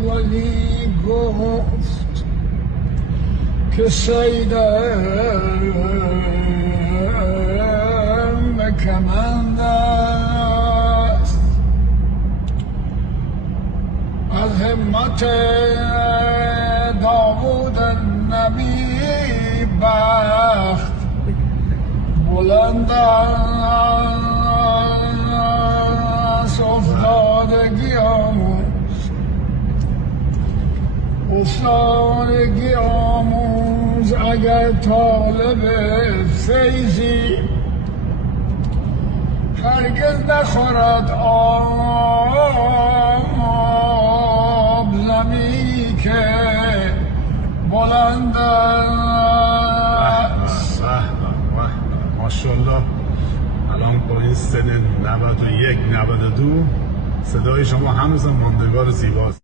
ولی گفت که صیدم به کمند است. از همت داوود نبی بخت بلند است، افتادگی آموز اگر طالب فیضی، هرگز نخورد آب زمینی که بلند است. ماشاءالله. الان با این سن 91 92 صدای شما هنوز ماندگار زیباست.